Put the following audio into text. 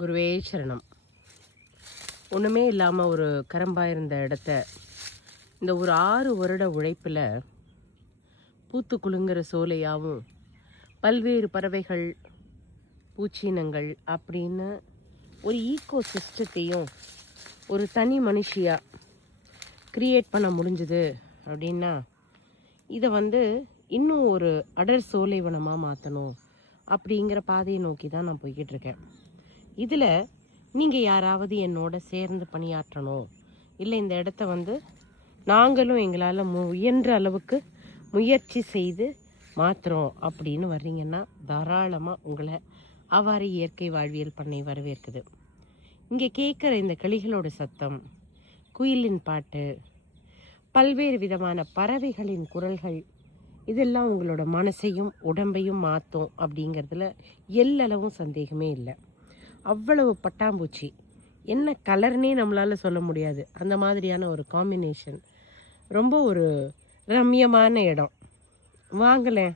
குருவே சரணம். ஒன்றுமே இல்லாமல் ஒரு கரம்பாக இருந்த இடத்த இந்த ஒரு 6 வருட உழைப்பில் பூத்து குலுங்குற சோலையாகவும் பல்வேறு பறவைகள் பூச்சினங்கள் அப்படின்னு ஒரு ஈக்கோ சிஸ்டத்தையும் ஒரு தனி மனுஷியாக க்ரியேட் பண்ண முடிஞ்சுது அப்படின்னா இதை இன்னும் ஒரு அடர் சோலைவனமாக மாற்றணும் அப்படிங்கிற பாதையை நோக்கி தான் நான் போய்கிட்டு இருக்கேன். இதில் நீங்கள் யாராவது என்னோட சேர்ந்து பணியாற்றணும், இல்லை இந்த இடத்த நாங்களும் எங்களால் முயன்ற அளவுக்கு முயற்சி செய்து மாற்றுறோம் அப்படின்னு வர்றீங்கன்னா தாராளமாக உங்களை அவ்வாறு இயற்கை வாழ்வியல் பண்ணை வரவேற்குது. இங்கே கேட்குற இந்த கிளிகளோட சத்தம், குயிலின் பாட்டு, பல்வேறு விதமான பறவைகளின் குரல்கள், இதெல்லாம் உங்களோட மனசையும் உடம்பையும் மாற்றும் அப்படிங்கிறதுல எல்லளவும் சந்தேகமே இல்லை. அவ்வளவு பட்டாம்பூச்சி, என்ன கலர்னே நம்மளால் சொல்ல முடியாது, அந்த மாதிரியான ஒரு காம்பினேஷன். ரொம்ப ஒரு ரம்யமான இடம். வாங்கலேன்.